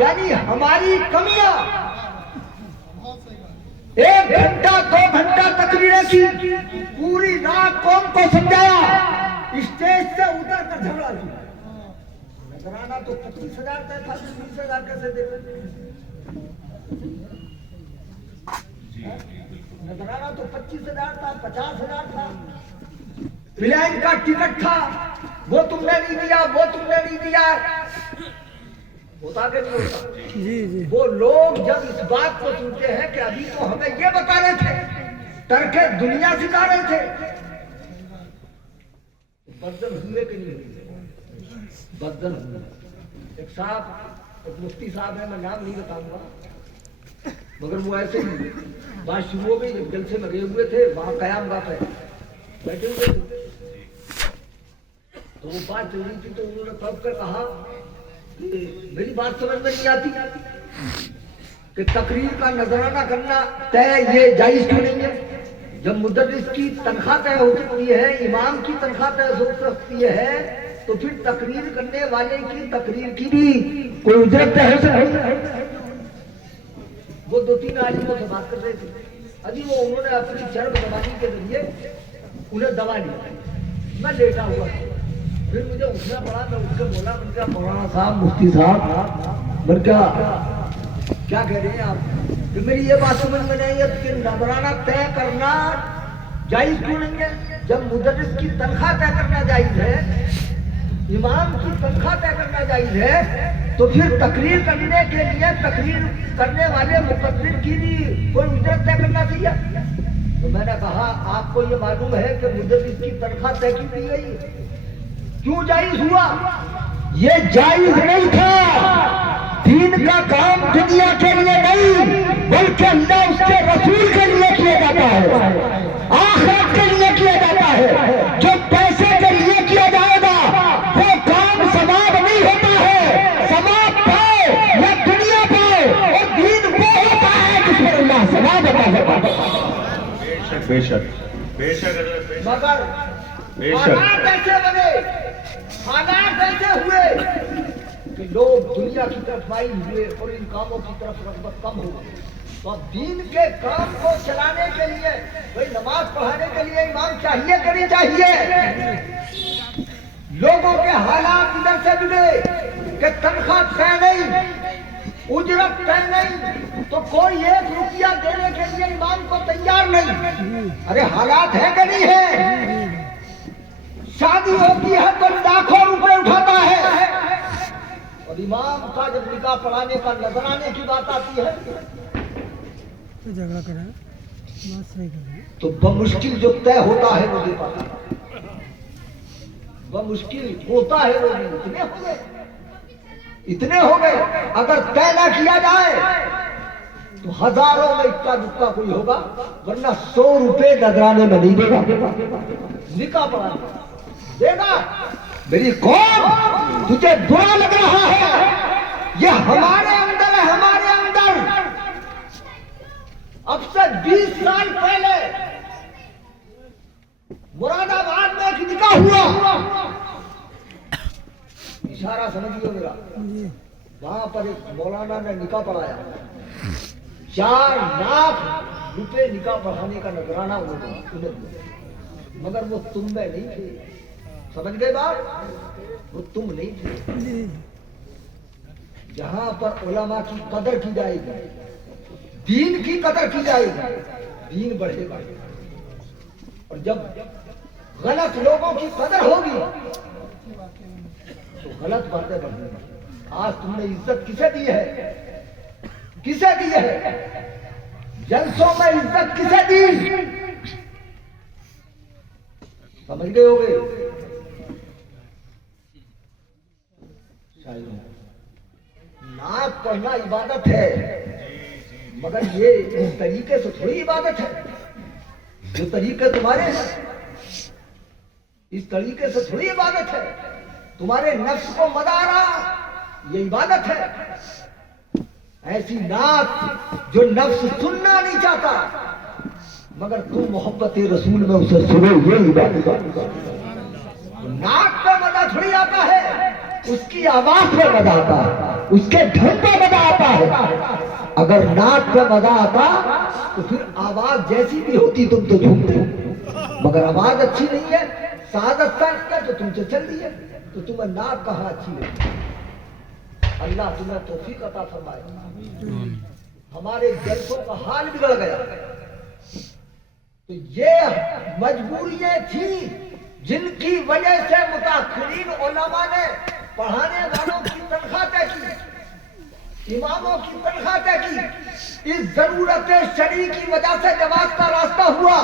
यानी हमारी कमियां। 1 घंटा 2 घंटा तकरीरें की, पूरी रात कौम को समझाया, स्टेज से उतर कर झगड़ा किया। नजराना तो 25,000 तय था, 20,000 कैसे दे? नजराना तो 25,000 था, 50,000 था। प्लेन का टिकट था, वो तुमने नहीं दिया, वो तुमने नहीं दिया। होता कि नहीं होता? जी। वो लोग जब इस बात को सुनते हैं कि अभी तो हमें ये बता रहे थे, तरके दुनिया सिखा रहे थे, बदल हुए कि नहीं हुए? बदल हुए। एक साहब, एक मुफ्ती साहब है, मैं नाम नहीं बताऊंगा, मगर वो ऐसे ही बात शुरू हो गई। जलसे में गए हुए थे, वहां कयाम गाह पे बैठे हुए थे, तो वो बात चल रही थी, तो उन्होंने तब कर कहा कि मेरी बात समझ में नहीं आती कि तकरीर का नजराना करना तय ये जायज क्यों नहीं है? जब मुदर्रिस की तनख्वाह तय हो सकती है, इमाम की तनख्वाह तय हो सकती है, तो फिर तकरीर करने वाले की तकरीर की भी कोई उजरत तय हो सकती है। वो 2-3 आलिमों से बात कर रहे थे, अभी वो उन्होंने अपनी शर्म दबाने के जरिए उन्हें दबा लिया। मैं लेटा हुआ था, फिर मुझे उठना पड़ा। मैं उठकर बोला, मैंने कहा मौलाना साहब, मुफ्ती साहब, मैंने कहा क्या कह रहे हैं आप? कि मेरी ये बात समझ में नहीं है कि नजराना तय करना जायज क्यों नहीं है? जब मुदर्रिस की तनख्वाह तय करना जायज है, इमाम की तनख्वाह तय करना जायज है, तो फिर तकरीर करने के लिए तकरीर करने वाले मुकद्दिर की भी कोई उजरत तय करना चाहिए। तो मैंने कहा आपको ये मालूम है कि मुदर्रिस की तनख्वाह तय की दी गई, क्यों जायज हुआ? ये जायज नहीं था। दीन का काम दुनिया के लिए नहीं, बल्कि अल्लाह उसके रसूल के लिए किया जाता है, आखिरत के लिए किया जाता है। जो पैसे के लिए किया जाएगा वो काम समाप्त नहीं होता है, समाप्त पाओ या दुनिया पाओ, और दीन वो होता है जिस पर अल्लाह समाप्त होता है। बेशक बेशक मगर हालात ऐसे बने, हालात ऐसे हुए कि लोग दुनिया की तरफ माइल हुए और इन कामों की तरफ रग़बत कम हो गई। तो अब दीन के काम को चलाने के लिए, भाई नमाज पढ़ाने के लिए इमाम चाहिए कि नहीं चाहिए? लोगों के हालात इधर से बिगड़े कि तनख्वाह तय नहीं, उजरत तय नहीं, तो कोई 1 रुपया देने के लिए इमाम को तैयार नहीं। अरे हालात है कि नहीं है? शादी होती है तो लाखों रुपए उठाता है, और इमाम का जब निकाह पढ़ाने का नजराने की बात आती है तो झगड़ा करा, बात सही कर, तो बमुश्किल जो तय होता है वो दे पाता है, बमुश्किल होता है वो भी। इतने हो गए, इतने हो गए। अगर तय ना किया जाए तो हजारों में इक्का दुक्का कोई होगा, वरना 100 रुपए नजराने में नहीं देगा, निकाह पढ़ाने देगा। मेरी कौम, तुझे बुरा लग रहा है? ये हमारे अंदर है, हमारे अंदर। अब से 20 साल पहले मुरादाबाद में एक निकाह हुआ, इशारा समझिए मेरा। वहां पर एक मौलाना ने निकाह पढ़ाया, 4 लाख रुपए निकाह पढ़ाने का नजराना उन्होंने दिया, मगर वो तुम में नहीं थे। समझ गए बात? वो तुम नहीं थे। जहां पर उलमा की कदर की जाएगी, दीन की कदर की जाएगी, दीन बढ़ेगा। और जब गलत लोगों की कदर होगी तो गलत बातें बढ़ेंगी। आज तुमने इज्जत किसे दी है? किसे दी है? जलसों में इज्जत किसे दी? समझ गए होगे? नाक पढ़ना इबादत है, मगर ये इस तरीके से थोड़ी इबादत है। जो तरीके तुम्हारे हैं, इस तरीके से थोड़ी इबादत है। तुम्हारे नफ्स को मदारा, ये इबादत है। ऐसी नाक जो नफ्स सुनना नहीं चाहता, मगर तुम मोहब्बत रसूल में उसे सुनो, ये इबादत है। नाक पे मजा थोड़ी आता है, उसकी आवाज पे मजा आता है। उसके ढंग पे मजा आता है। अगर नाक पे मजा आता तो फिर आवाज जैसी भी होती तुम तो झूमते, मगर आवाज अच्छी नहीं है, साज अच्छा नहीं है तो तुमसे चल रही है, तो तुम्हें नाक कहाँ अच्छी है। अल्लाह तुम्हें तौफीक अता फरमाए। हमारे जलसों का हाल बिगड़ गया, तो ये मजबूरियां थी जिनकी वजह से मुताखिरीन उलमा ने पढ़ाने वालों की तनख्वाह तय की, इमामों की तनख्वाह तय की। इस जरूरत शरी की वजह से जमात का रास्ता हुआ,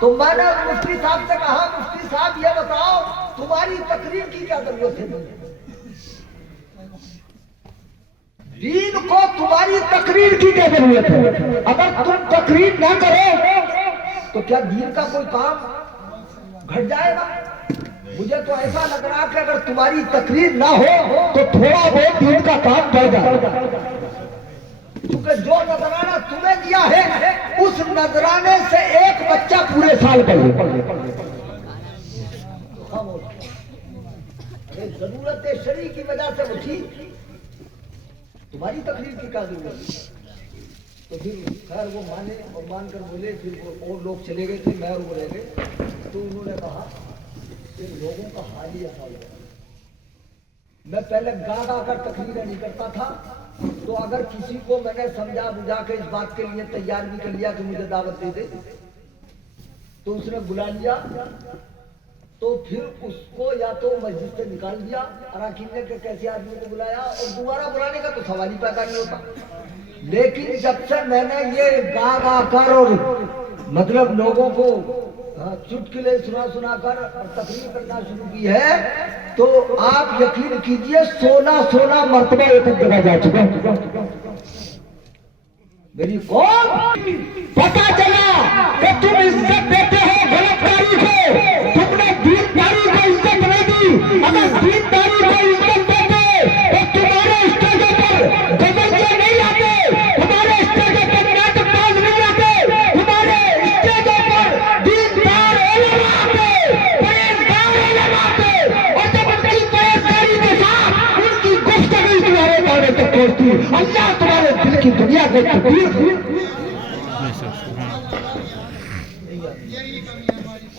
तो मैंने मुफ्ती साहब से कहा, मुफ्ती साहब ये बताओ तुम्हारी तकरीर की क्या जरूरत है? दीन को तुम्हारी तकरीर की क्या जरूरत है? अगर तुम तकरीर ना करो तो क्या दीन का कोई काम घट जाएगा? मुझे तो ऐसा लग रहा कि अगर तुम्हारी तकरीर ना हो तो थोड़ा बहुत दीन का काम बढ़ जाएगा, क्योंकि जो नजराना तुम्हें दिया है उस नजराने से एक बच्चा पूरे साल पढ़े। जरूरत शरीर की वजह से वो थी, तुम्हारी तकरीर की क्या जरूरत है? तो फिर खैर वो माने और मानकर बोले, फिर वो और लोग चले गए थे, मैं वो रह गए। तो उन्होंने कहा कि लोगों का हाल ही ऐसा हुआ। मैं पहले गा गा कर तकरीरें नहीं करता था, तो अगर किसी को मैंने समझा बुझा के इस बात के लिए तैयार भी कर लिया कि मुझे दावत दे दे, तो उसने बुला लिया, तो फिर उसको या तो मस्जिद से निकाल दिया अराकीन ने कि कैसे आदमी को बुलाया, और दोबारा बुलाने का तो सवाल ही पैदा नहीं होता। लेकिन जब से मैंने ये गा गा कर और मतलब लोगों को चुटकुले सुना सुना कर तकरीर करना शुरू की है, तो आप यकीन कीजिए 16 मरतबा एक जगह जा चुका। मेरी कौन पता चला कि तुम इज्जत देते हो गलतकारी को, तुमने दीनदारी को इज्जत नहीं दी। अगर दीनदारी को इज्जत देते तो तुम्हारे स्टेजों पर गजलिए नहीं आते, तुम्हारे स्टेजों पर नाटकबाज नहीं आते, तुम्हारे स्टेजों पर दीनदार उलमा आते, परहेजगार उलमा आते, और जब उनकी परहेजगारी के साथ उनकी गुफ्तगू तुम्हारे कानों तक पहुंचती, अल्लाह तुम्हारे दिल की दुनिया को तकदीर।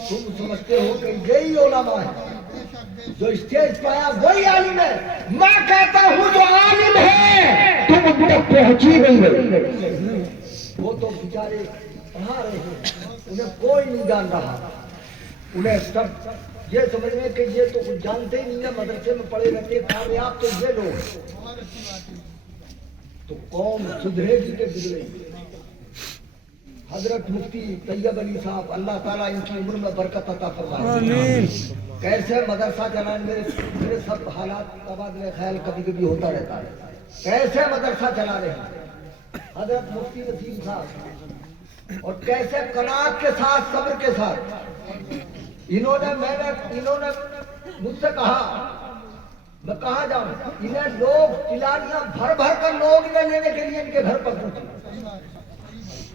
तुम समझते हो कि यही उलमा है जो स्टेज पे आया वही आलिम है। मैं कहता हूँ जो आलिम है तुम उन तक पहुंची नहीं रही, वो तो बेचारे पढ़ा रहे हैं, उन्हें कोई नहीं जान रहा। उन्हें सब ये समझ में कि ये तो कुछ जानते ही नहीं है, मदरसे में पढ़े रहते कामयाब तो ये लोग, तो कौम सुधरेगी के बिगड़ेगी। हजरत मुफ्ती तैयब अली साहब, अल्लाह ताला इनकी उम्र में बरकत अता फरमाए, कैसे मदरसा चलाने, मेरे सब हालात तबादले ख्याल कभी कभी होता रहता है, कैसे मदरसा चला रहे हैं हजरत मुफ्ती नसीम साहब, और कैसे कनात के साथ सब्र के साथ इन्होंने मुझसे कहा, मैं कहा जाऊं, इन्हें लोग तिलारियां भर भर कर लोग इन्हें लेने के लिए इनके घर पर पहुंचे।